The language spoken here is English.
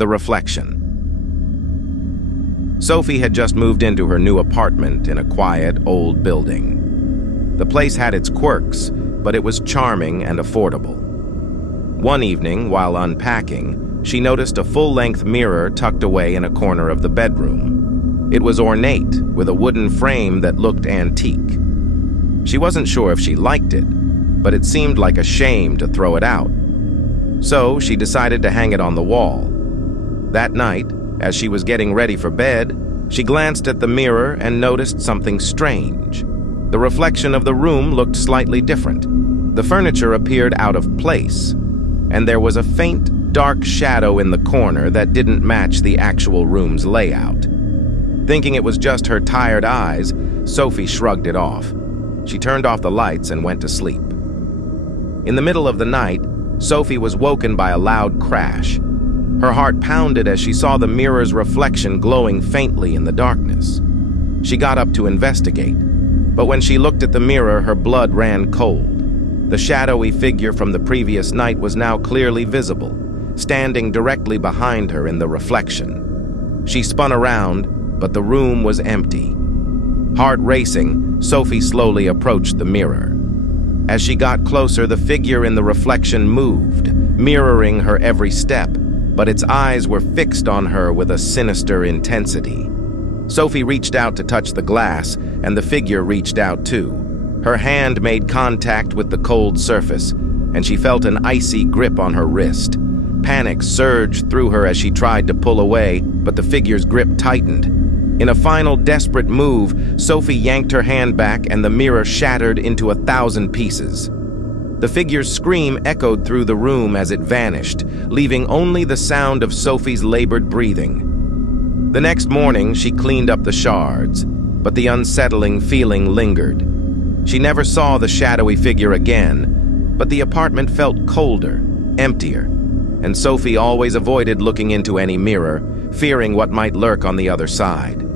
The reflection. Sophie had just moved into her new apartment in a quiet, old building. The place had its quirks, but it was charming and affordable. One evening, while unpacking, she noticed a full-length mirror tucked away in a corner of the bedroom. It was ornate, with a wooden frame that looked antique. She wasn't sure if she liked it, but it seemed like a shame to throw it out. So she decided to hang it on the wall. That night, as she was getting ready for bed, she glanced at the mirror and noticed something strange. The reflection of the room looked slightly different. The furniture appeared out of place, and there was a faint, dark shadow in the corner that didn't match the actual room's layout. Thinking it was just her tired eyes, Sophie shrugged it off. She turned off the lights and went to sleep. In the middle of the night, Sophie was woken by a loud crash. Her heart pounded as she saw the mirror's reflection glowing faintly in the darkness. She got up to investigate, but when she looked at the mirror, her blood ran cold. The shadowy figure from the previous night was now clearly visible, standing directly behind her in the reflection. She spun around, but the room was empty. Heart racing, Sophie slowly approached the mirror. As she got closer, the figure in the reflection moved, mirroring her every step, but its eyes were fixed on her with a sinister intensity. Sophie reached out to touch the glass, and the figure reached out too. Her hand made contact with the cold surface, and she felt an icy grip on her wrist. Panic surged through her as she tried to pull away, but the figure's grip tightened. In a final desperate move, Sophie yanked her hand back and the mirror shattered into 1,000 pieces. The figure's scream echoed through the room as it vanished, leaving only the sound of Sophie's labored breathing. The next morning, she cleaned up the shards, but the unsettling feeling lingered. She never saw the shadowy figure again, but the apartment felt colder, emptier, and Sophie always avoided looking into any mirror, fearing what might lurk on the other side.